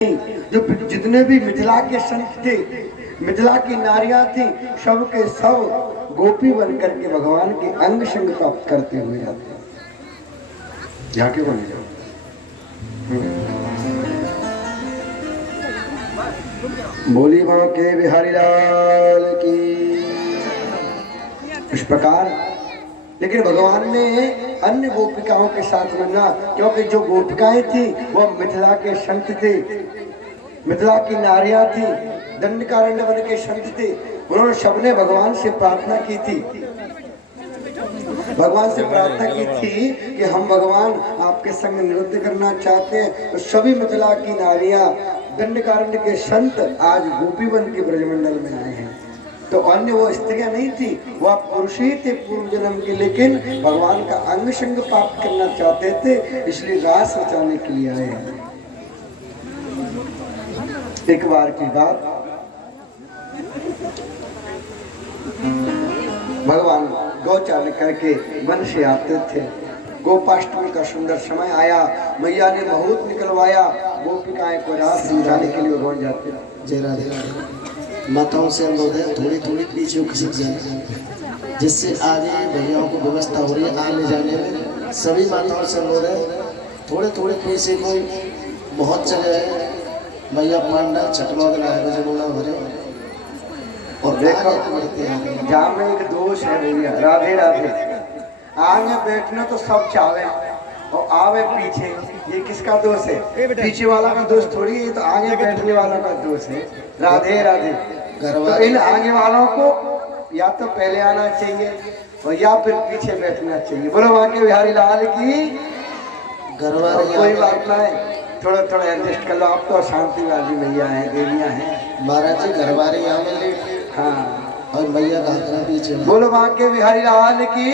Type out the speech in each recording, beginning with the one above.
जो जितने भी मिथिला के संत थे, मिथिला की नारियां थी, सब के सब गोपी बनकर के भगवान के अंग संग प्राप्त करते हुए जाते हैं। जाके बने जाओ। बोली वहां के बिहारी लाल की। इस प्रकार लेकिन भगवान ने अन्य गोपिकाओं के साथ में ना, क्योंकि जो गोपिकाएं थी वो मिथिला के संत थे, मिथिला की नारियां थी, दंडकारण्य के संत थे। उन्होंने सबने भगवान से प्रार्थना की थी, भगवान से प्रार्थना की थी कि हम भगवान आपके संग नृत्य करना चाहते हैं। तो सभी मिथिला की नारियां, दंडकारण्य के संत आज गोपी बन के ब्रजमंडल में आए हैं। तो अन्य वो स्त्रियां नहीं थी, वह पुरुष ही थे पूर्व जन्म के, लेकिन भगवान का अंग संग प्राप्त करना चाहते थे, इसलिए रास रचाने के लिए आए हैं। एक बार की बात, भगवान गौचारण करके वन से आते थे। गोपाष्टमी का सुंदर समय आया, मैया ने मुहूर्त निकलवाया, गोपिकाएं को रास समझाने के लिए भगवान जाते। जय राधे। माताओं से अनुरोध है थोड़ी थोड़ी पीछे खिसक जाए, जिससे आगे भैयाओं को व्यवस्था हो रही है आने जाने में। सभी माताओं से अनुरोध है थोड़े थोड़े पीछे को, बहुत जगह है भैया पांडा छठवा लाएगा जमुना भरे। और देखो जहाँ में एक दोष है भैया, राधे राधे, आगे बैठना तो सब चाहे और आवे पीछे, ये किसका दोष है? पीछे वाला का दोष थोड़ी है, तो आगे बैठने वालों का दोष है। राधे राधे। तो इन आगे वालों को या तो पहले आना चाहिए और या फिर पीछे बैठना चाहिए। बोलो वहां के बिहारी लाल की। कोई बात नहीं, थोड़ा थोड़ा एडजस्ट कर लो। आप तो शांति वाली भैया हैं, देवियां हैं। महाराज जी घरवारे यहाँ में, हाँ, और भैया का पीछे। बोलो वहां के बिहारी लाल की।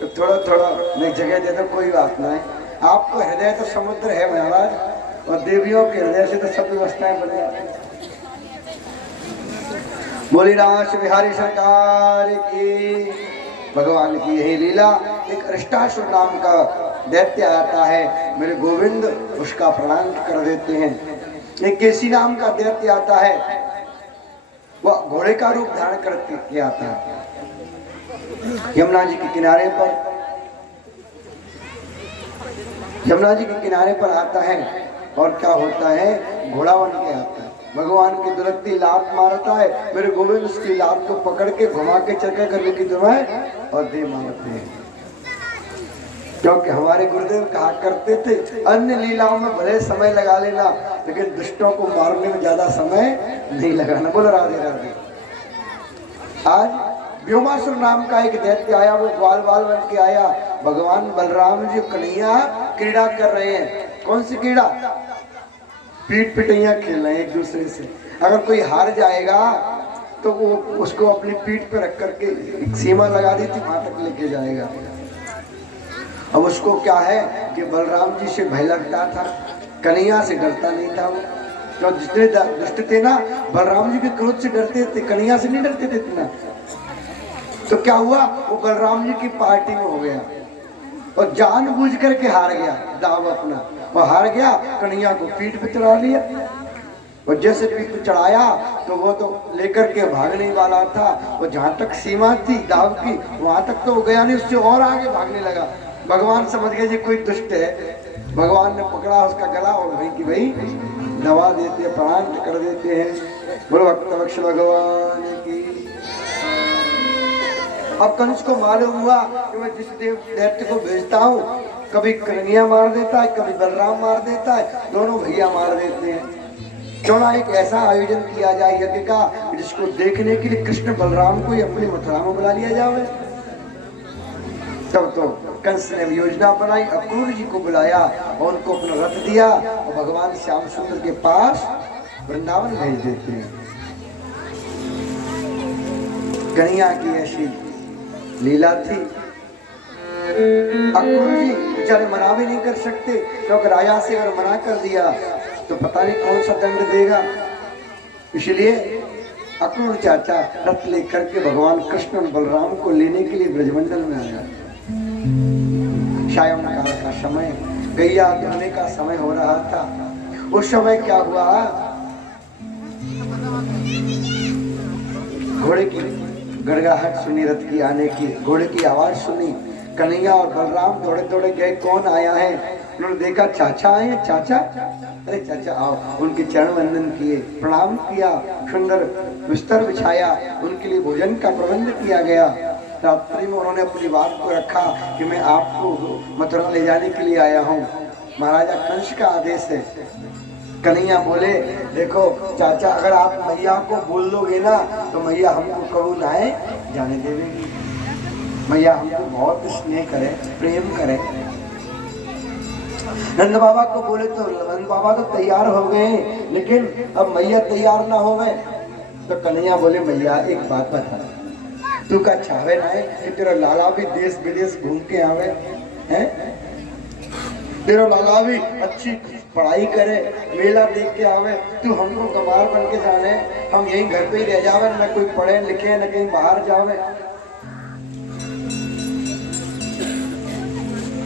तो थोड़ा थोड़ा नहीं जगह दे दो, कोई बात नहीं। आपको हृदय तो समुद्र है महाराज, और देवियों के हृदय से तो सब व्यवस्थाएं बने जाती हैं। बोली रास बिहारी सरकार की। भगवान की यही लीला। एक अष्टासुर नाम का दैत्य आता है, मेरे गोविंद उसका प्रणाम कर देते हैं। एक केसी नाम का दैत्य आता है, वह घोड़े का रूप धारण करके आता है। यमुना जी के किनारे पर, यमुना जी के किनारे पर आता है, और क्या होता है, घोड़ा बन के आता है। भगवान की दुलत्ती लात मारता है, मेरे गोविंद उसकी लात को पकड़ के घुमा के चक्कर करने की दुआएं और दे मारते हैं। क्योंकि हमारे गुरुदेव कहा करते थे, अन्य लीलाओं में भले समय लगा लेना, लेकिन दुष्टों को मारने में ज्यादा समय नहीं लगाना। बोलो राधे राधे। आज व्योमासुर नाम का एक दैत्य आया, वो ग्वाल बाल बन के आया। भगवान बलराम जी कन्हैया क्रीड़ा कर रहे हैं। कौन सी क्रीड़ा? पीठ पिटैया खेल रहे हैं एक दूसरे से। अगर कोई हार जाएगा तो वो उसको अपनी पीठ पे रख करके एक सीमा लगा दी थी, वहां तक लेके जाएगा। अब उसको क्या है कि बलराम जी से भय लगता था, कन्हैया से डरता नहीं था वो। तो जितने दुष्ट थे ना, बलराम जी के क्रोध से डरते थे, कन्हैया से नहीं डरते थे इतना। तो क्या हुआ, वो बलराम जी की पार्टी में हो गया और जानबूझ करके हार गया दाव अपना, और हार गया। कन्हैया को पीठ पे चढ़ा लिया, और जैसे पीठ पे चढ़ाया तो वो तो लेकर के भागने वाला था। वो जहां तक सीमा थी दाव की, वहां तक तो वो गया नहीं, उससे और आगे भागने लगा। भगवान समझ गए जी कोई दुष्ट है। भगवान ने पकड़ा उसका गला और भाई की भाई दबा देते हैं, प्रणाम कर देते हैं। बोलो भक्त भगवान की। अब कंस को मालूम हुआ कि मैं जिस दैत्य को भेजता हूँ, कभी कन्हैया मार देता है, कभी बलराम मार देता है, दोनों भैया मार देते हैं। क्यों ना एक ऐसा आयोजन किया जाए यज्ञ का, जिसको देखने के लिए कृष्ण बलराम को ही अपनी मथुरा में बुला लिया जाए। तब तो कंस ने योजना बनाई, अक्रूर जी को बुलाया और उनको अपना रथ दिया, और भगवान श्याम सुंदर के पास वृंदावन भेज देते हैं। कन्हैया की ऐसी लीला थी। अक्रूर जी बेचारे मना भी नहीं कर सकते, क्योंकि राजा से अगर मना कर दिया तो पता नहीं कौन सा दंड देगा। इसलिए अक्रूर चाचा रथ लेकर के भगवान कृष्ण और बलराम को लेने के लिए ब्रजमंडल में आया। सायंकाल का समय, गैया धोने का समय हो रहा था। उस समय क्या हुआ, घोड़े की गड़गड़ाहट सुनी, रथ की आने की, घोड़े की आवाज सुनी। कन्हैया और बलराम दौड़े दौड़े गए, कौन आया है? उन्होंने देखा चाचा आए हैं। चाचा, अरे चाचा आओ। उनके चरण वंदन किए, प्रणाम किया, सुंदर बिस्तर बिछाया, उनके लिए भोजन का प्रबंध किया गया। रात्रि में उन्होंने अपनी बात को रखा कि मैं आपको मथुरा ले जाने के लिए आया हूँ, महाराजा कंस का आदेश है। कन्हैया बोले, देखो चाचा, अगर आप मैया को बोल दोगे ना तो मैया हमको कबू ना जाने देगी। मैया हमको बहुत स्नेह करे, प्रेम करे। नंद बाबा को बोले तो नंद बाबा तो तैयार हो गए, लेकिन अब मैया तैयार ना हो गए। तो कन्हैया बोले, मैया एक बात बता, तू का चाहे ना है कि तेरा लाला भी देश विदेश घूम के आवे हैं? तेरा लाला भी अच्छी पढ़ाई करे, मेला देख के आवे, तू हमको गंवार बन के जाने, हम यहीं घर पे ही रह जावे, न कोई पढ़े लिखे न कहीं बाहर जावे।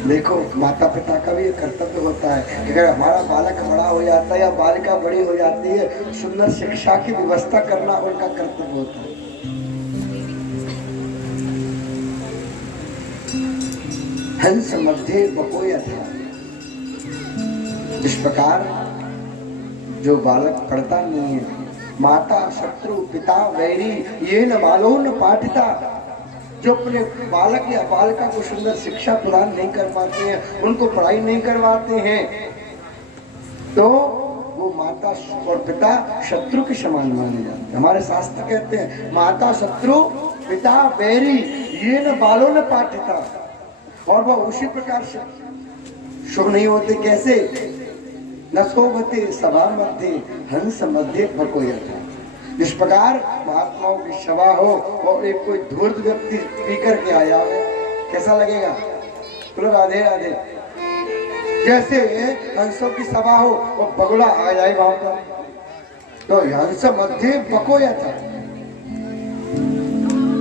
देखो माता पिता का भी एक कर्तव्य होता है कि अगर हमारा बालक बड़ा हो जाता है या बालिका बड़ी हो जाती है, सुंदर शिक्षा की व्यवस्था करना उनका कर्तव्य होता है। हंस मध्य बकोया था। इस प्रकार जो बालक पढ़ता नहीं है, माता शत्रु पिता वैरी ये न बालो न पाठिता, जो अपने बालक या बालिका को सुंदर शिक्षा प्रदान नहीं कर पाते हैं, उनको पढ़ाई नहीं करवाते हैं, तो वो माता और पिता शत्रु के समान माने जाते हैं। हमारे शास्त्र कहते हैं माता शत्रु पिता वैरी ये न बालो न पाठिता, और वह उसी प्रकार से शुभ नहीं होते। कैसे? न शोभते सभा मध्य हंस मध्य बकोया था। इस प्रकार महात्माओं की सभा हो और एक कोई धूर्त व्यक्ति पी करके आया हो, कैसा लगेगा? बोलो राधे राधे। जैसे हंसों की सभा हो और बगुला आ जाए वहां पर, तो हंस मध्य बकोया था।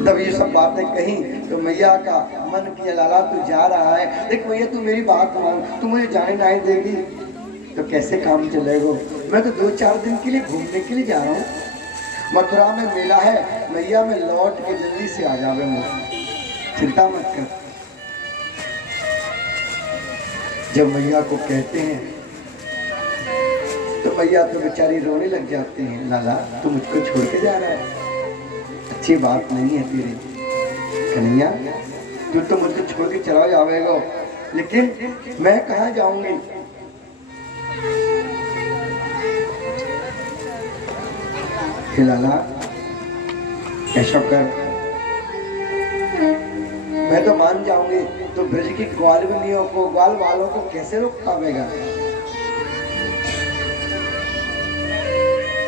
तब ये सब बातें कही तो मैया का मन किया, लाला तू जा रहा है, देख मैया तू मेरी बात मान, तू मुझे जाने नहीं देगी तो कैसे काम चलेगा? मैं तो 2-4 दिन के लिए घूमने के लिए जा रहा हूँ, मथुरा में मेला है, मैया मैं लौट के जल्दी से आ जावे, मुझे चिंता मत कर। जब मैया को कहते हैं तो मैया तो बेचारी रोने लग जाती हैं, लाला तू मुझको छोड़ के जा रहा है, अच्छी बात नहीं है तेरी। कन्हैया तू तो मुझको छोड़ के चला जाएगा, लेकिन मैं कहाँ जाऊंगी? लाला ऐसा कर, मैं तो मान जाऊंगी, तो ब्रज की ग्वालिनियों को, ग्वाल वालों को कैसे रोक पाएगा?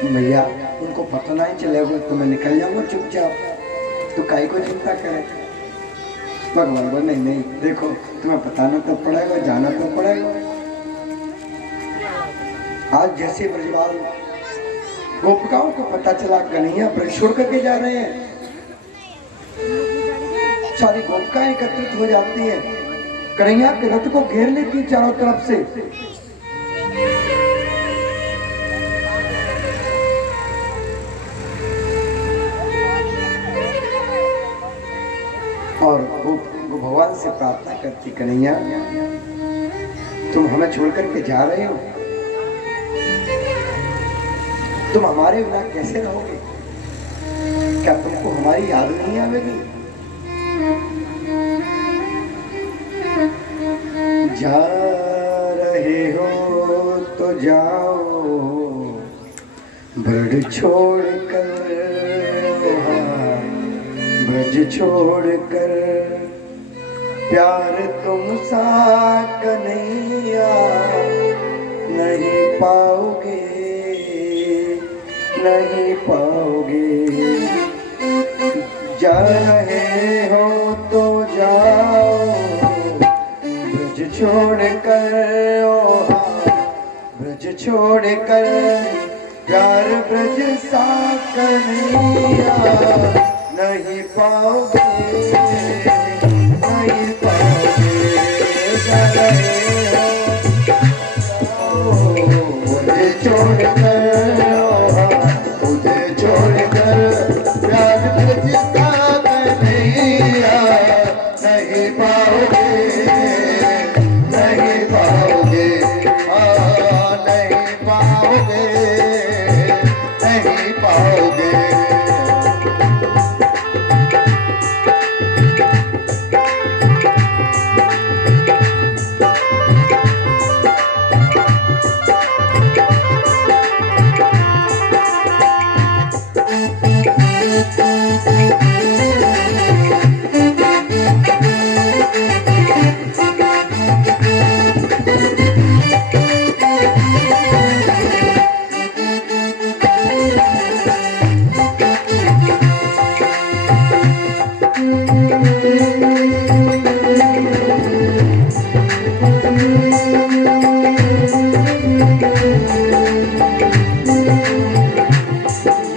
मैया उनको पता नहीं चलेगा तो मैं निकल जाऊंगा चुपचाप, तो काहे को चिंता करे? भगवान बोले नहीं नहीं, देखो तुम्हें बताना तो पड़ेगा, जाना तो पड़ेगा। आज जैसे ब्रजवाल गोपिकाओं को पता चला कन्हैया ब्रज छोड़ करके जा रहे हैं, सारी गोपिकाएं एकत्रित हो जाती हैं, कन्हैया के रथ को घेर लेती चारों तरफ से। और वो भगवान से प्रार्थना करती, कन्हैया तुम हमें छोड़ करके जा रहे हो, तुम हमारे बिना कैसे रहोगे? क्या तुमको हमारी याद नहीं आवेगी? जा रहे हो तो जाओ ब्रज छोड़ कर, ब्रज छोड़ कर, प्यार तुम सा कन्हैया नहीं पाओगे, नहीं पाओगे। जा रहे हो तो जाओ ब्रज छोड़ कर, ओ ब्रज छोड़ कर, प्यार ब्रज सा कन्हैया नहीं पाओगे, नहीं पाओगे। जा रहे हो ब्रज छोड़कर मुझे छोड़कर प्यार तुझसा कन्हैया नहीं पाओगे, नहीं पाओगे, नहीं पाओगे, नहीं पाओगे।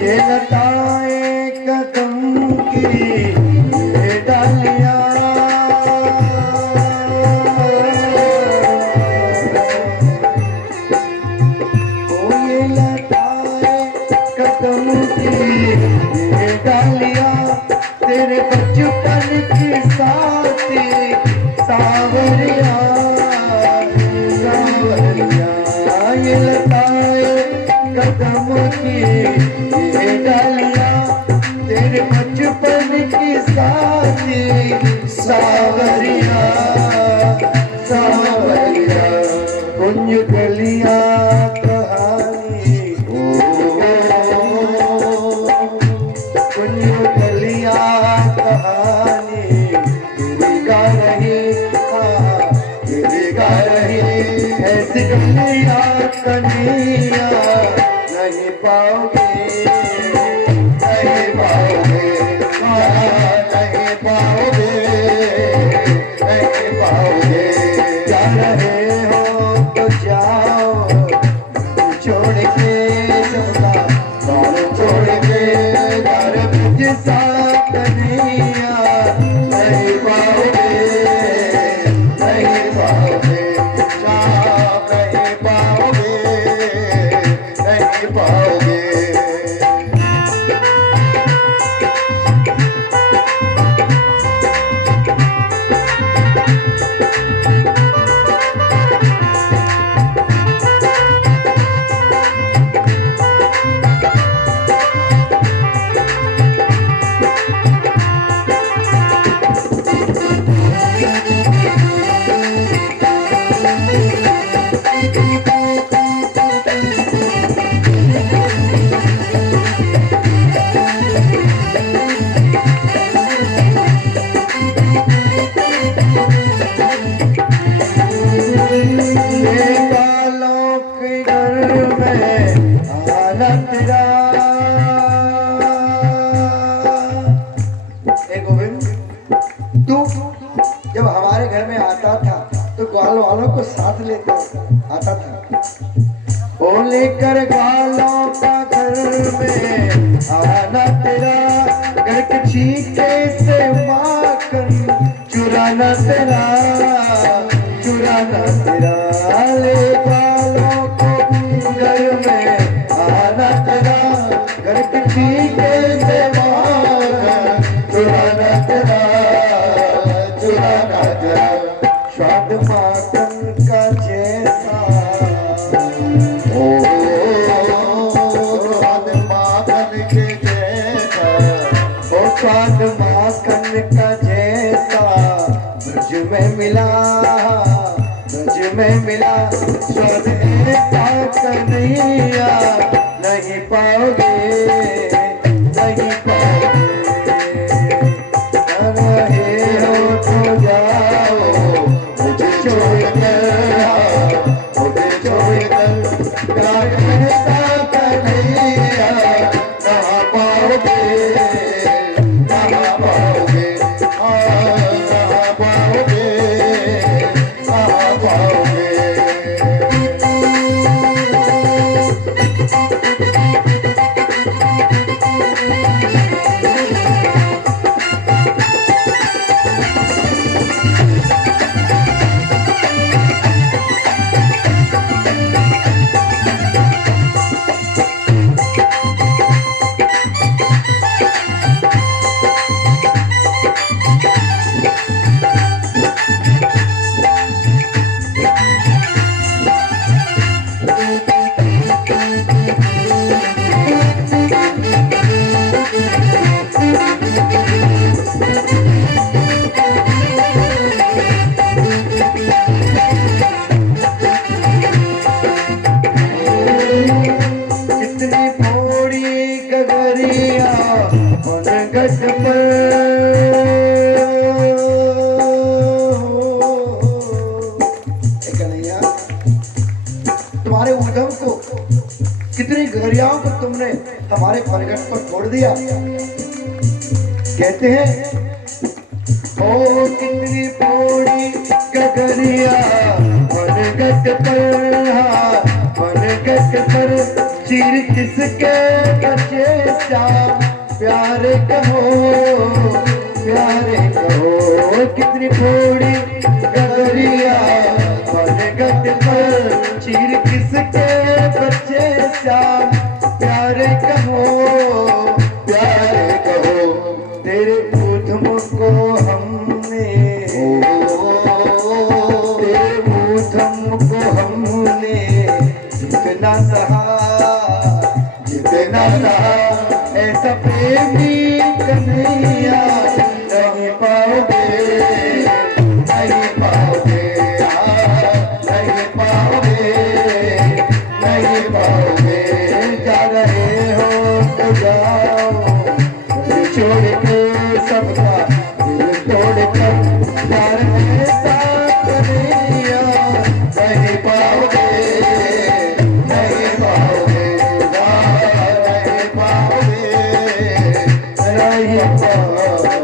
ये लताएं कदम की ये डालियां, ओ ये लताएं कदम की ये डालियां तेरे बचपन की साथी सावरिया, सावरिया। ये लताएं कदम की ये डालियां तेरे बचपन की साथी सावरिया, सावरिया। कुंज गलियां कहानी कुंज गलियां कहानी तेरी गा रही, तेरी गा रही। ऐसी गलियां कन्हैया नहीं पाओगे, नहीं पाओगे, नहीं पाओगे, नहीं पाओगे। जा रहे हो तो जाओ छोड़ के, चौका बार छोड़ के घर मुझसा कन्हैया नहीं पाओगे, नहीं पाओगे, नहीं पाओगे, नहीं पाओगे। तू जब हमारे घर में आता था तो ग्वाल वालों को साथ लेकर आता था, ओ लेकर ग्वालों का घर में आना तेरा, घर के छीके से माखन चुराना तेरा, चुराना तेरा। ले ग्वालों को घर में आना तेरा, घर के छीके से माखन चुराना तेरा, चुराना तेरा। स्वाद माखन का जैसा, ओ स्वाद माखन के जैसा, ओ स्वाद माखन का जैसा ब्रज में मिला, ब्रज में मिला। स्वाद ऐसा कन्हैया नहीं पाओगे, नहीं पाओगे। रहे हो तो जाओ मुझे छोड़कर, मुझे छोड़कर प्यार ऐसा कन्हैया ना पाओगे, ना पाओगे, ना पाओगे, ना पाओगे। कितनी गगरियाओं को तुमने हमारे पनघट पर छोड़ दिया। कहते हैं ओ कितनी बड़ी गगरिया पनघट पर, पनघट पर चीर किसके बचे श्याम, प्यारे कहो प्यारे कहो। कितनी बड़ी गगरिया पनघट पर चीर किसके बचे श्याम, प्यारे कहो प्यारे कहो। तेरे ऊधम को हमने, तेरे ऊधम को हमने जितना सहा, जितना सहा, ऐसा प्रेमी कन्हैया नहीं पाओगे, नहीं पाओगे, नहीं पाओगे, नहीं पाओगे। जा रहे हो तो जाओ, दिल छोड़ के सबका दिल तोड़ कर, जा रहे साथ कन्हैया नहीं पाओगे, नहीं पाओगे, नहीं पाओगे, नहीं पाओगे।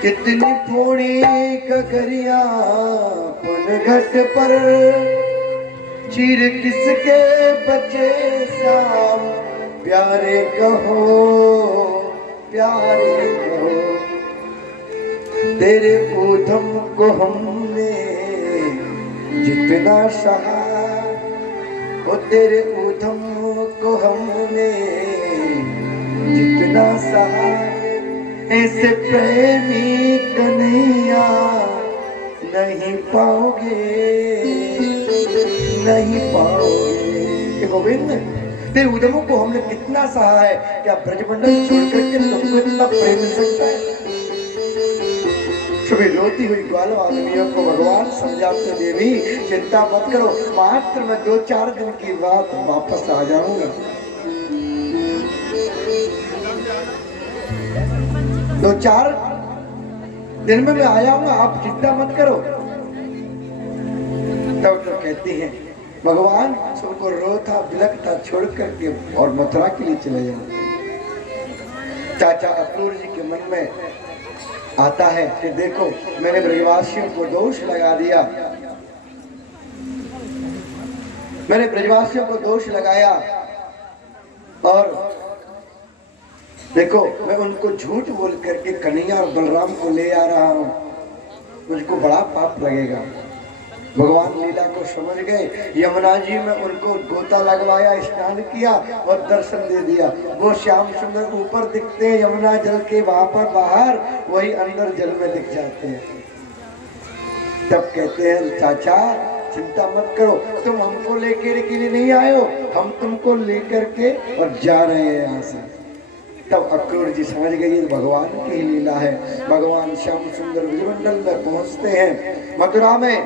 कितनी फोड़ी गगरिया पनघट पर चीर किसके बचे श्याम, प्यारे कहो प्यारे कहो। तेरे ऊधम को हमने जितना सहा, ओ तेरे ऊधम को हमने जितना सहा, ऐसे प्रेमी कन्हैया नहीं पाओगे, नहीं पाओगे। गोविंद तेरे उद्यमों को हमने कितना सहा है, क्या ब्रजमंडल छोड़ करके तुमको इतना प्रेम मिल सकता है। सुबह रोती हुई ग्वालों आदमियों को भगवान समझाते, देवी चिंता मत करो, मात्र मैं 2-4 दिन की बात वापस आ जाऊंगा। 2-4 दिन में मैं आ जाऊंगा, आप चिंता मत करो। तब तो कहती हैं भगवान सबको रोता बिलखता छोड़ करके और मथुरा के लिए चले जाओ। चाचा अक्रूर जी के मन में आता है कि देखो मैंने ब्रजवासियों को दोष लगा दिया, मैंने ब्रजवासियों को दोष लगाया और देखो मैं उनको झूठ बोल करके कन्हैया और बलराम को ले आ रहा हूं, मुझको बड़ा पाप लगेगा। भगवान लीला को समझ गए, यमुना जी में उनको गोता लगवाया, स्नान किया और दर्शन दे दिया। वो श्याम सुंदर ऊपर दिखते हैं यमुना जल के, वहां पर बाहर वही अंदर जल में दिख जाते हैं। तब कहते हैं चाचा चिंता मत करो, तुम हमको लेकर के लिए नहीं आए हो, हम तुमको लेकर के और जा रहे हैं यहाँ से। तब अक्रूर जी समझ गए ये भगवान की ही लीला है। भगवान श्याम सुंदर ब्रजमंडल में पहुंचते हैं मथुरा में।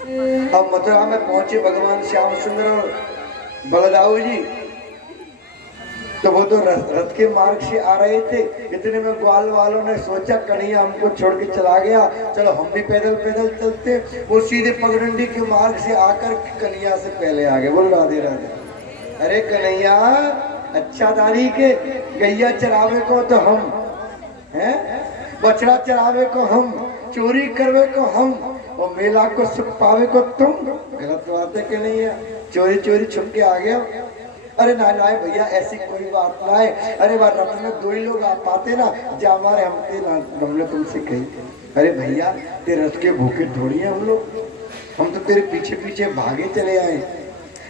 अब मथुरा में पहुंचे भगवान श्याम सुंदर और बलदाऊ जी, तो वो तो रथ के मार्ग से आ रहे थे। इतने में ग्वाल वालों ने सोचा कन्हैया हमको छोड़ के चला गया, चलो हम भी पैदल पैदल चलते। वो सीधे पगडंडी के मार्ग से आकर कन्हैया से पहले आ गए। बोल राधे राधे। अरे कन्हैया अच्छा दानी के गैया चरावे को तो हम हैं, बछड़ा चरावे को हम, चोरी करवे को हम और मेला को सुख पावे को तुम। गलत बात है कि नहीं है? चोरी चोरी छुप के आ गया। अरे ना ना भैया ऐसी कोई बात ना है। अरे बार रथ में 2 ही लोग आ पाते ना, जा हमारे हमने तुमसे कही। अरे भैया तेरे रथ के भूखे थोड़ी है हम लोग, हम तो तेरे पीछे पीछे भागे चले आए।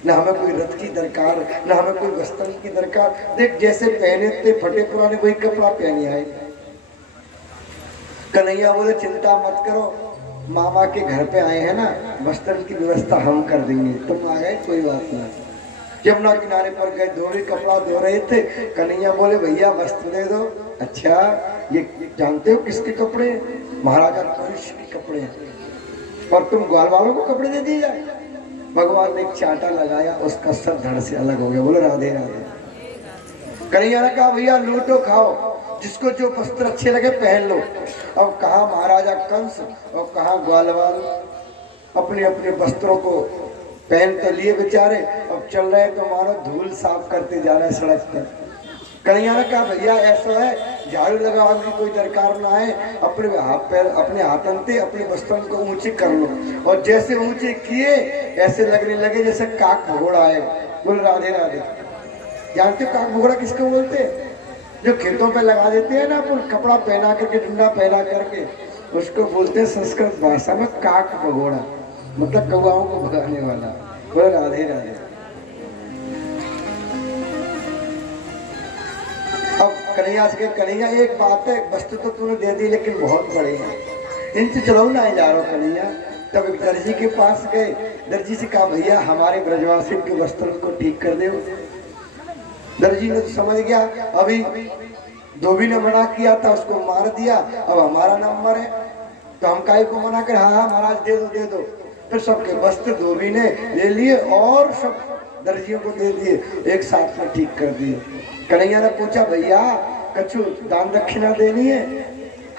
ना हमें कोई रथ की दरकार, ना हमें कोई वस्त्र की दरकार। देख जैसे पहने थे फटे पुराने वही कपड़ा पहने आए। कन्हैया बोले चिंता मत करो, मामा के घर पे आए हैं ना, वस्त्र की व्यवस्था हम कर देंगे, तुम आ गए कोई बात नहीं। यमुना किनारे पर गए, धोबी कपड़ा धो रहे थे। कन्हैया बोले भैया वस्त्र दे दो। अच्छा ये जानते हो किसके कपड़े? महाराजा कंस के कपड़े हैं और तुम ग्वाल वालों को कपड़े दे दिए जाए। भगवान ने एक चांटा लगाया, उसका सर धड़ से अलग हो गया। बोलो राधे राधे। कन्हैया ने कहा भैया लूटो खाओ, जिसको जो वस्त्र अच्छे लगे पहन लो। अब कहा महाराजा कंस और कहा ग्वालवाल अपने अपने वस्त्रों को पहन तो लिए बेचारे, अब चल रहे तो मानो धूल साफ करते जा रहे हैं सड़क पर। कन्हैया ने कहा भैया ऐसा है, झाड़ू लगाने की कोई दरकार ना है, अपने हाथ पैर अपने हाथन से अपने वस्त्रों को ऊंचे कर लो। और जैसे ऊंचे किए ऐसे लगने लगे जैसे काक भगोड़ा है। बोल राधे राधे। जानते हो काक भगोड़ा किसको बोलते हैं? जो खेतों पे लगा देते हैं ना अपन, कपड़ा पहना करके, डंडा पहना करके, उसको बोलते हैं संस्कृत भाषा में काक भगोड़ा, मतलब कौवाओं को भगाने वाला। बोल राधे राधे। अब कन्हैया से कन्हैया एक बात है, वस्तु तो तूने दे दी लेकिन बहुत बड़े हैं, इनसे चलो ना जा रहा कन्हैया। तब एक दर्जी के पास गए, दर्जी से कहा भैया हमारे ब्रजवासी के वस्त्रों को ठीक कर दो। दर्जी ने तो समझ गया, अभी धोबी ने मना किया था उसको मार दिया, अब हमारा नंबर है तो हम काहे को मना कर, हाँ महाराज दे दो दे दो। फिर सबके वस्त्र धोबी ने ले लिए और सब दर्जियों को दे दिए, एक साथ में ठीक कर दिए। कन्हैया ने पूछा भैया कछु दान दक्षिणा देनी है?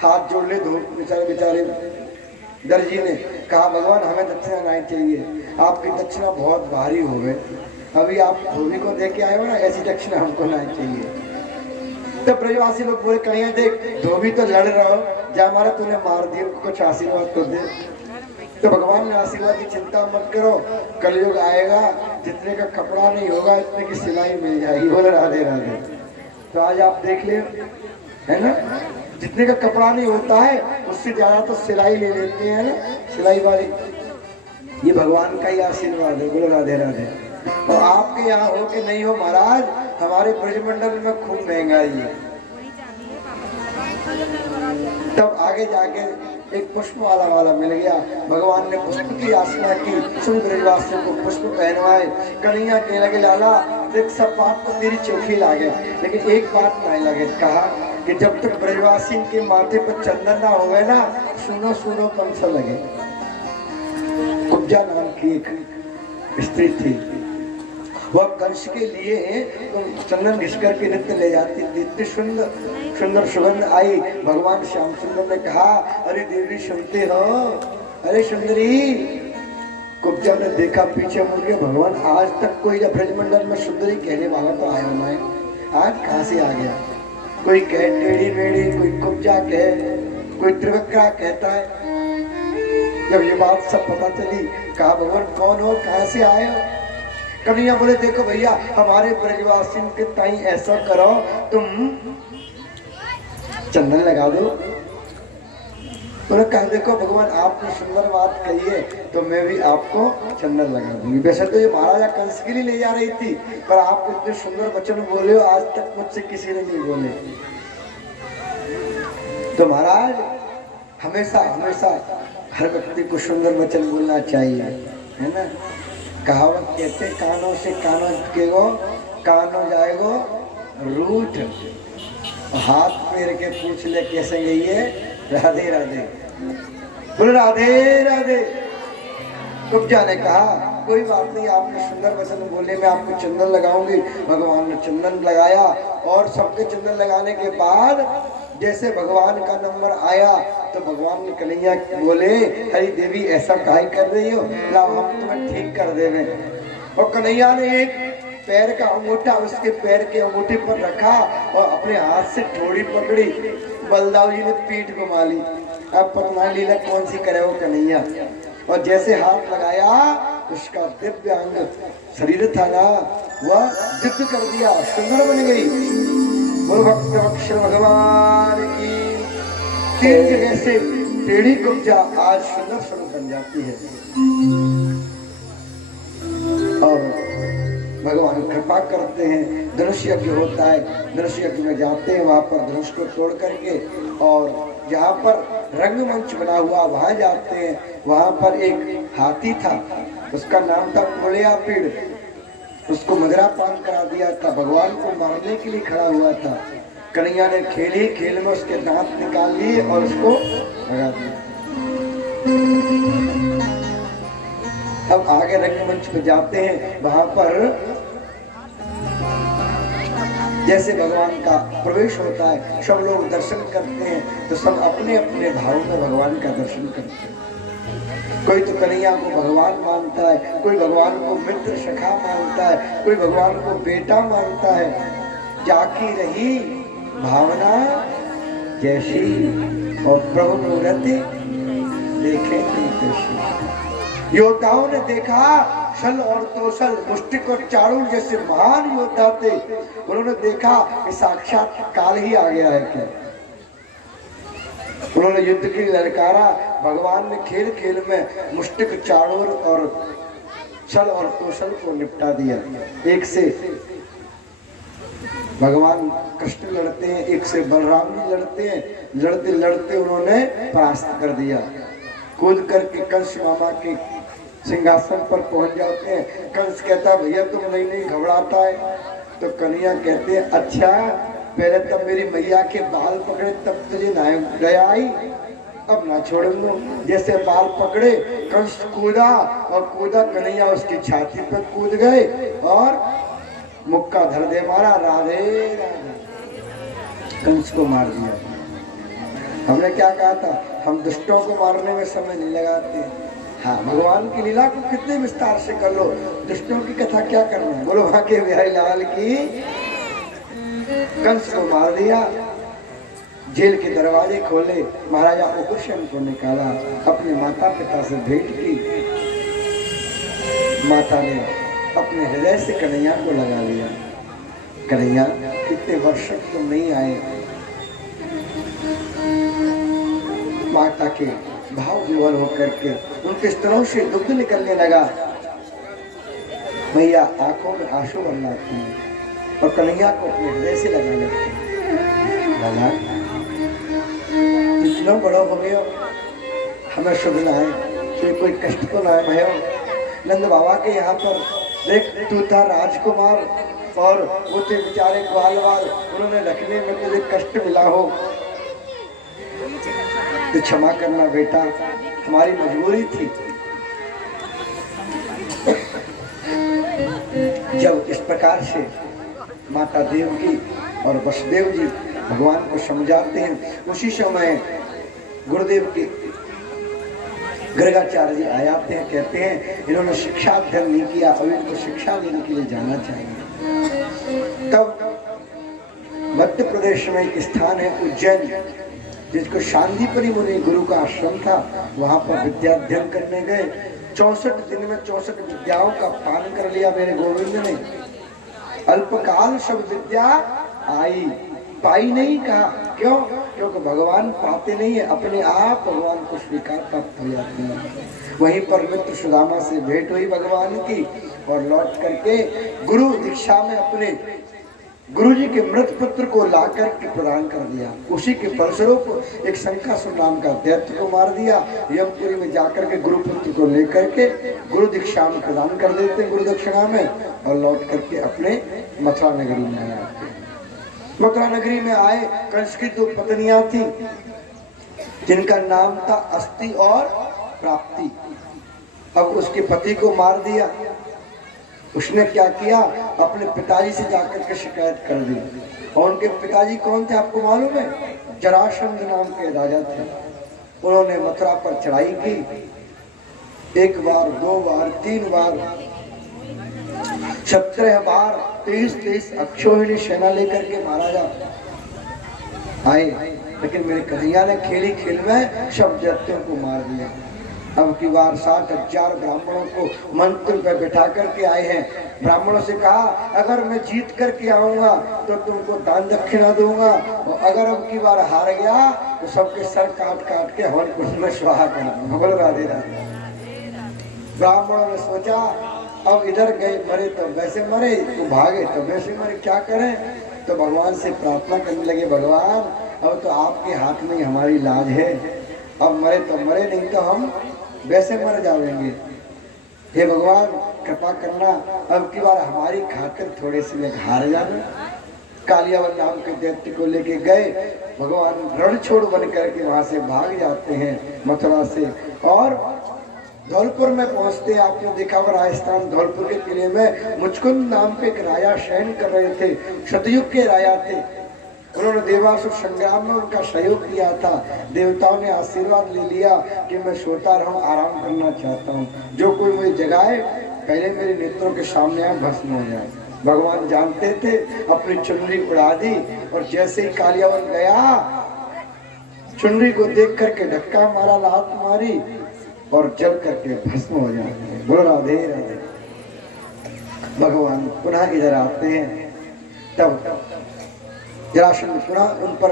हाथ जोड़ ले धो बेचारे बेचारे। दर्जी ने कहा भगवान हमें दक्षिणा नहीं चाहिए, आपकी दक्षिणा बहुत भारी हो गए, अभी आप धोबी को दे के आए हो ना, ऐसी दक्षिणा हमको नहीं चाहिए। तो ब्रजवासी लोग बोले कन्हैया देख धोबी तो लड़ रहा हो, जा हमारा तूने मार दिया, कुछ आशीर्वाद तो दे। तो भगवान ने आशीर्वाद की चिंता मत करो, कलयुग आएगा जितने का कपड़ा नहीं होगा इतने की सिलाई मिल जाएगी। बोले राधे राधे। तो आज आप देख ले, है ना, जितने का कपड़ा नहीं होता है उससे ज्यादा तो सिलाई ले लेते हैं ना, सिलाई वाली। ये भगवान का ही आशीर्वाद है। बोले राधे राधे। और आपके यहाँ हो कि नहीं हो महाराज, हमारे ब्रजमंडल में खूब महंगाई है। तब आगे जाके एक पुष्प वाला मिल गया, भगवान ने पुष्प की याचना की, सभी ब्रजवासियों को पुष्प पहनवाए। कन्हैया कहने लगे लाला देख सब बात तो तेरी चोखी लागे, लेकिन एक बात नहीं लगे। कहा कि जब तक ब्रजवासी के माथे पर चंदन ना हो गए ना, सुनो सुनो कम सा लगे। कुब्जा नाम की एक स्त्री थी, वह कंस के लिए चंदन घिस करके नित्य ले जाती थी। इतनी सुंदर सुंदर सुगंध आई। भगवान श्याम सुंदर ने कहा अरे देवी सुनते हो, अरे सुंदरी। कुब्जा ने देखा पीछे मुड़ के, भगवान आज तक कोई ब्रजमंडल में सुंदरी कहने वाला तो आया ना है, आज कहाँ से आ गया? कोई कहे टेढ़ी मेढ़ी, कोई कुब्जा कहे, कोई त्रिवक्रा कहता है। जब ये बात सब पता चली, कहा भगवान कौन हो, कहाँ से आए हो? कन्हैया बोले देखो भैया हमारे ब्रजवासी के ताई ऐसा करो, तुम चंदन लगा दो। उन्होंने कहा देखो भगवान आपने सुंदर बात कही है तो मैं भी आपको चंदन लगा दूंगी। वैसे तो ये महाराजा कंस के लिए ले जा रही थी, पर आप इतने सुंदर वचन बोले हो, आज तक मुझसे किसी ने नहीं बोले। तो महाराज हमेशा हमेशा हर व्यक्ति को सुंदर वचन बोलना चाहिए, है ना। कहावत कहते कानों से कानों के गो, कानों जाएगो रूठ, हाथ पैर के पूछ ले कैसे गई है। राधे राधे। बोल राधे राधे। कुब्जा ने कहा कोई बात नहीं, आपने सुंदर वचन बोले, मैं आपको चंदन लगाऊंगी। भगवान ने चंदन लगाया और सबके चंदन लगाने के बाद जैसे भगवान का नंबर आया तो भगवान ने कन्हैया बोले हरी देवी ऐसा काहे कर रही हो, लाओ हम तुम्हें ठीक कर देंगे। और कन्हैया ने एक पैर का अंगूठा उसके पैर के अंगूठे पर रखा और अपने हाथ से थोड़ी पकड़ी। बलदाव जी ने पीठ घुमा ली। अब पता लीला कौन सी करे वो कन्हैया। और जैसे हाथ लगाया उसका दिव्य अंग शरीर था ना, वह दिव्य कर दिया, सुंदर बन गई। बोल भक्त अक्षर भगवान की। तीन जगह से टेढ़ी कुब्जा आज सुंदर स्वरूप बन जाती है। और भगवान कृपा करते हैं, धनुष यज्ञ होता है, धनुष यज्ञ में जाते हैं, वहां पर धनुष को तोड़ करके और जहाँ पर रंगमंच बना हुआ वहां जाते हैं। वहां पर एक हाथी था, उसका नाम था कोलिया पीड़। उसको मदिरा पान करा दिया था, भगवान को मारने के लिए खड़ा हुआ था। कन्हैया ने खेली, खेल में उसके दांत निकाल लिए और उसको भगा दिया। अब आगे रंगमंच पे जाते हैं, वहां पर जैसे भगवान का प्रवेश होता है, सब लोग दर्शन करते हैं तो सब अपने अपने भाव में भगवान का दर्शन करते हैं। कोई तो कन्हैया को भगवान मानता है, कोई भगवान को मित्र सखा मानता है, कोई भगवान को बेटा मानता है। जाकी रही भावना जैसी और प्रभु मूर्त देखे तैसी। योद्धाओं ने देखा छल और तोसल, मुष्टिक और चाणूर जैसे महान योद्धा थे, उन्होंने देखा कि साक्षात काल ही आ गया है क्या। उन्होंने युद्ध की ललकारा, भगवान ने खेल खेल में मुष्टिक चाणूर और छल और तोसल को निपटा दिया। एक से भगवान कृष्ण लड़ते हैं, एक से बलराम जी लड़ते हैं, लड़ते लड़ते उन्होंने परास्त कर दिया। कूद करके कंस मामा के सिंहासन पर पहुंच जाते हैं। कंस कहता भैया तुम नहीं घबराता है, तो कन्हैया कहते हैं अच्छा पहले तब मेरी मैया के बाल पकड़े तब तुझे दया आई, अब ना छोड़ूंगा। जैसे बाल पकड़े कंस कूदा और कूदा, कन्हैया उसकी छाती पर कूद गए और मुक्का धर दे मारा, राधे राधे, कंस को मार दिया। हमने क्या कहा था, हम दुष्टों को मारने में समय नहीं लगाते। हाँ, भगवान की लीला को कितने विस्तार से कर लो, दुष्टों की कथा क्या करना है। बोलो वहां के बिहारी लाल की। कंस को मार दिया, जेल के दरवाजे खोले, महाराजा उग्रसेन को निकाला, अपने माता पिता से भेंट की। माता ने अपने हृदय से कन्हैया को लगा लिया। कन्हैया कितने वर्ष तुम नहीं आए। माता के भाव विवल होकर के उनके स्तनों से दुग्ध निकलने लगा। मैया आंखों में आंसू भर लाती है और कन्हैया को अपने हृदय से लगा लेते हैं। लाला इतना बड़ा हो गया, हमें शुभ ना है, तो कोई कष्ट तो ना है भयो। नंद बाबा के यहाँ पर देख, तू था राजकुमार और वो थे बेचारे ग्वालवाल, उन्होंने रखने में तुझे कष्ट मिला हो तो क्षमा करना बेटा, हमारी मजबूरी थी। जब इस प्रकार से माता देवकी और वसुदेव जी भगवान को समझाते हैं, उसी समय गुरुदेव के गर्गाचार्य जी आ जाते हैं, कहते हैं इन्होंने शिक्षा अध्ययन नहीं किया, अब इनको शिक्षा लेने के लिए जाना चाहिए। तब मध्य प्रदेश में एक स्थान है उज्जैन, जिसको शांतिपुरी मुनि गुरु का आश्रम था, वहां पर विद्या अध्ययन करने गए। 64 दिन में 64 विद्याओं का पान कर लिया मेरे गोविंद ने। अल्पकाल सब विद्या आई, पाई नहीं कहा, क्यों? क्योंकि भगवान पाते नहीं है, अपने आप भगवान को स्वीकार प्राप्त हो जाते हैं। वहीं पर मित्र सुदामा से भेंट हुई भगवान की और लौट करके गुरु दीक्षा में अपने गुरुजी के मृत पुत्र को लाकर के प्रदान कर दिया। उसी के फलस्वरूप एक शंकासुर नाम का दैत्य को मार दिया। यमपुरी में जाकर के गुरु पुत्र को लेकर के गुरु दीक्षा में प्रदान कर देते गुरु दक्षिणा में, और लौट करके अपने मथुरा नगरी में आए। मथुरा नगरी में आए, कंस की 2 पत्नियां थी, जिनका नाम था अस्ति और प्राप्ति। अब उसके पति को मार दिया। उसने क्या किया, अपने पिताजी से जाकर के शिकायत कर दी। और उनके पिताजी कौन थे आपको मालूम है? जरासंध नाम के राजा थे। उन्होंने मथुरा पर चढ़ाई की, 1 बार 2 बार 3 बार 17 बार 23 अक्षौहिणी सेना लेकर के महाराजा आए, लेकिन मेरे कन्हैया ने खेली खेल में सब दैत्यों को मार दिया। अब की बार 60,000 ब्राह्मणों को मंत्र पे बिठा करके आए हैं। ब्राह्मणों से कहा अगर मैं जीत करके आऊंगा तो तुमको दान दक्षिणा दूंगा, और अगर अब की बार हार गया तो सबके सर काट काट के हवन कुंड में स्वाहा कर दूंगा। बोलो राधे राधे। ब्राह्मणों ने सोचा अब इधर गए मरे तो वैसे मरे, तो भागे तो वैसे मरे, क्या करें? तो भगवान से प्रार्थना करने लगे, भगवान अब तो आपके हाथ में ही हमारी लाज है, अब मरे तो मरे, नहीं तो हम वैसे मर जाएंगे। हे भगवान कृपा करना, अब की बार हमारी खातिर थोड़े से लोग हार जाना। कालियावन नाम के दैत्य को लेके गए, भगवान रणछोड़ बन करके वहां से भाग जाते हैं मथुरा से, और धौलपुर में पहुंचते। आपने देखा हुआ राजस्थान धौलपुर के किले में मुचकुंद नाम के एक राजा शयन कर रहे थे, सतयुग के राजा थे। उन्होंने देवासुर संग्राम में उनका सहयोग किया था। देवताओं ने आशीर्वाद ले लिया कि मैं सोता रहूं, आराम करना चाहता हूं, जो कोई मुझे जगाए पहले मेरे नेत्रों के सामने आए, भस्म हो जाए। भगवान जानते थे, अपनी चुनरी उड़ा दी और जैसे ही कालियावन गया, चुनरी को देख करके धक्का मारा, लात मारी और जल करके भस्म हो जाते। बोलो राधे राधे। भगवान पुनः इधर आते हैं, तब जरासंध पुनः उन पर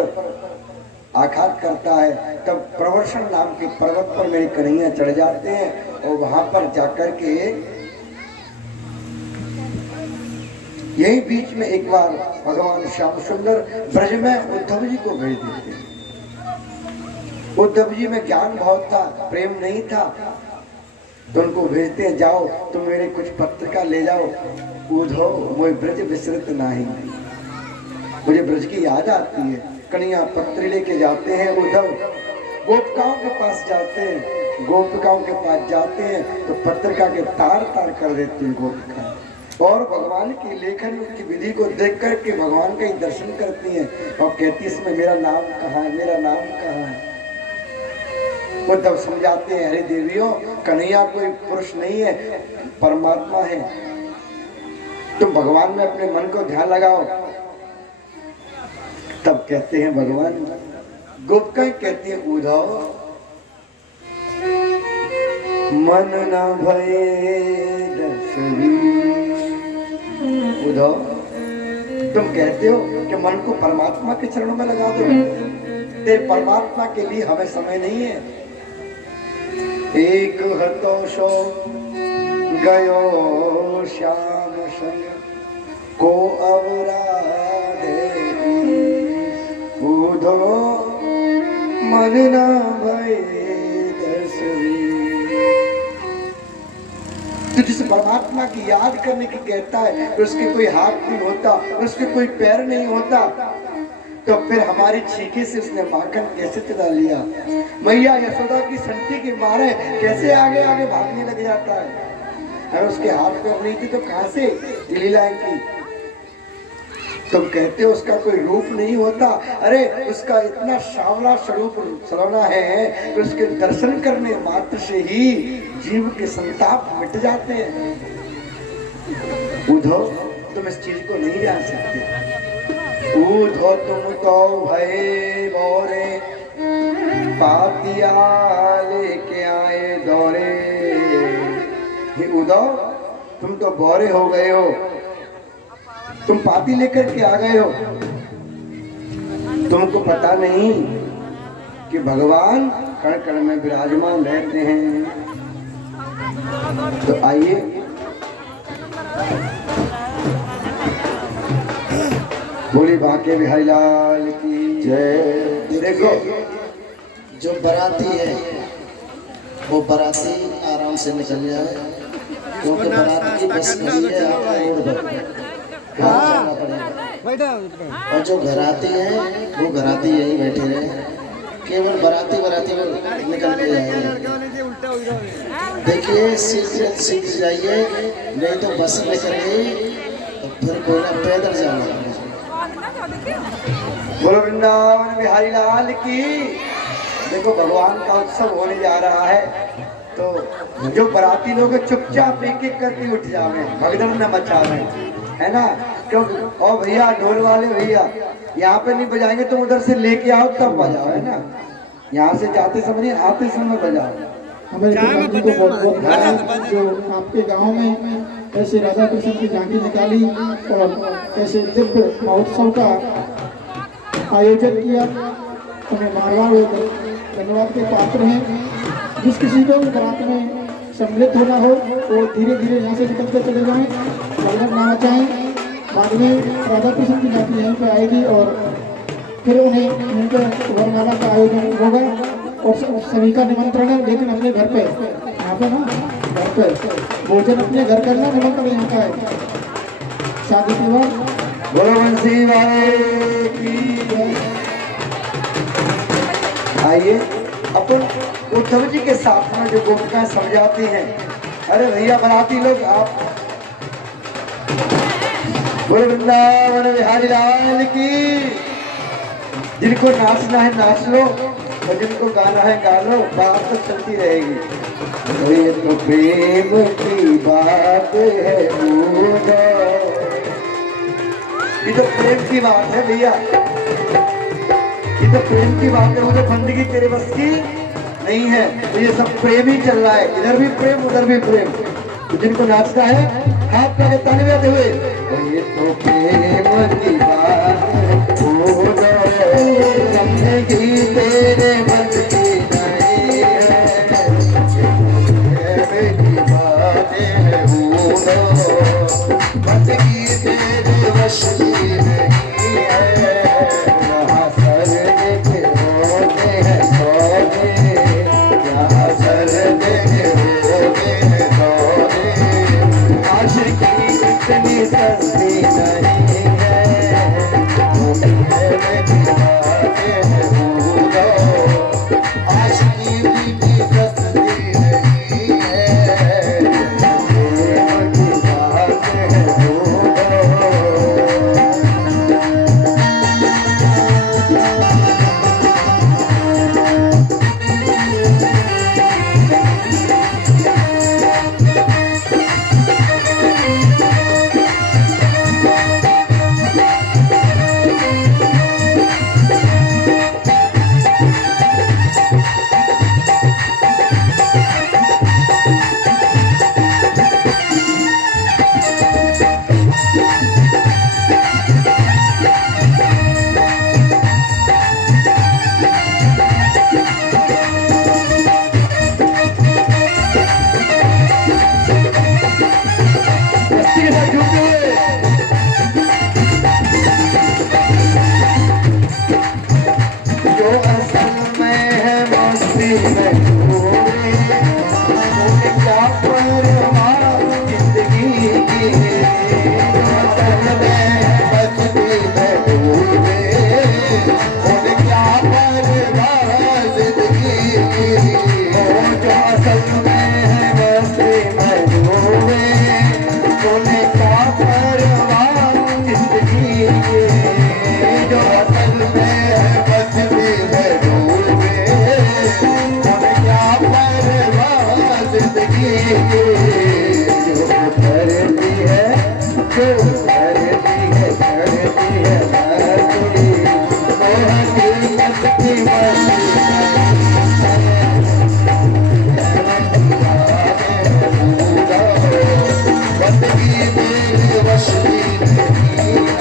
आघात करता है। तब प्रवर्षण नाम के पर्वत पर मेरी कन्हैया चढ़ जाते हैं और वहां पर जाकर के यही बीच में एक बार भगवान श्याम सुंदर ब्रज में उद्धव जी को भेज देते हैं। उद्धव जी में ज्ञान बहुत था, प्रेम नहीं था, तो उनको भेजते हैं, जाओ तुम मेरे कुछ पत्रिका ले जाओ। उद्धव मोय ब्रज विसृत नाही, मुझे ब्रज की याद आती है। कन्हैया पत्र लेके जाते हैं। उद्धव गोपिकाओं के पास जाते हैं, गोपिकाओं के पास जाते हैं तो पत्रिका के तार तार कर देती है गोपिका, और भगवान की लेखन की विधि को देख करके भगवान का ही दर्शन करती हैं और कहती है इसमें मेरा नाम कहाँ है, मेरा नाम कहाँ है। वो तब समझाते हैं, अरे देवियों, कन्हैया कोई पुरुष नहीं है, परमात्मा है, तुम भगवान में अपने मन को ध्यान लगाओ। तब कहते हैं भगवान, गोपिकाएं कहती है, उद्धव मन न भये दशवी। उद्धव तुम कहते हो कि मन को परमात्मा के चरणों में लगा दो, ते परमात्मा के लिए हमें समय नहीं है। एक हतोषो गयो श्याम संग को अवराधे, उद्धव मन न भये दशवी। तो जिस परमात्मा की याद करने की कहता है, तो उसके कोई हाथ नहीं होता, उसके कोई पैर नहीं होता, तो फिर हमारी छीके से उसने माखन कैसे चला लिया। मैया यशोदा की संटी के मारे कैसे आगे आगे भागने लग जाता है। अरे उसके हाथ पैर नहीं थी तो कहां से लीलाएं की। तुम कहते हो उसका कोई रूप नहीं होता, अरे उसका इतना सांवला स्वरूप सलोना है कि उसके दर्शन करने मात्र से ही जीव के संताप मिट जाते हैं। उद्धव तुम इस चीज को नहीं जान सकते। उद्धव तुम तो भये बोरे, पातिया लेके आए दौरे। उद्धव तुम तो बोरे हो गए हो, तुम पाती लेकर के आ गए हो। तुमको पता नहीं कि भगवान कण कण में विराजमान रहते हैं। तो आइए बोली बांके बिहारी लाल की जय। देखो जो बराती है वो बराती आराम से निकल जाए, क्योंकि बराती की बस खड़ी है आपका रोड पर, जाना पड़ेगा। और जो घराती है वो घराती यहीं बैठे रहे, केवल बराती बराती में निकल के जाएंगे। देखिए सीख जाइए, नहीं तो बस निकल गई तो फिर कोई ना पैदल जाना। बोलो वृंदावन बिहारी लाल की। देखो भगवान का उत्सव होने जा रहा है, तो जो बराती लोग चुपचाप एक एक करके उठ जावे, भगदड़ न मचावे, है ना। क्योंकि ओ भैया ढोल वाले भैया, यहाँ पे नहीं बजाएंगे तो उधर से लेके आओ तब बजाओ, है ना। यहाँ से जाते समय नहीं, आते समय बजाओ। हमारे पिताजी को बहुत बहुत धन्यवाद जो आपके गांव में ऐसे राधा कृष्ण की झांकी निकाली और ऐसे दिव्य महोत्सव का आयोजन किया। उन्हें बार बार धन्यवाद के पात्र हैं। जिस किसी को बारात में सम्मिलित होना हो वो धीरे धीरे यहाँ से निकलते चले जाएं, लगन ना चाहें। बाद में राधा कृष्ण की झांकी यहीं पे आएगी और फिर उन्हें उनके वरमाला का आयोजन होगा और सभी का निमंत्रण है, लेकिन अपने घर पे, यहाँ पे ना घर पे भोजन अपने घर करना, निमंत्रण यहाँ का है। शादी के बाद बोलो बंसी वाले की। आइए अपन उद्धव जी के साथ में जो गोपिकाएं समझाती हैं, अरे भैया बराती लोग आप बोलो वृंदावन बिहारी लाल की। जिनको नाचना है नाच लो और जिनको गाना है गा लो, बात तो चलती रहेगी। तो ये तो प्रेम की बात है भूलो, ये तो प्रेम की बात है भैया, ये तो प्रेम की बात है। मुझे बंदगी तेरे बस की नहीं है, तो ये सब प्रेम ही चल रहा है, इधर भी प्रेम उधर भी प्रेम। तो जिनको नाचना है हाथ लगे ताली बजाते हुए, तो ये तो प्रेम की बात है भूलो, बंदगी तेरे बस की नहीं है, प्रेम की बात है भूलो, बंदगी तेरे बस की नहीं है। यहाँ सर देखे होते हैं सोने, यहाँ सर देखे होते हैं सोने, आशिकी इतनी सस्ती नहीं है, प्रेम की बातें हैं भूलो, आशिकी भी सस्ती नहीं है, प्रेम की बातें हैं भूलो। जो असल में है मस्ती में डूबे, उन्हें क्या परवाह जिंदगी की, जो असल में है मस्ती में डूबे, उन्हें क्या परवाह जिंदगी की, जो असल में है मस्ती में डूबे, उन्हें क्या परवाह जिंदगी की, जो असल में बंदगी मेरे वश की नहीं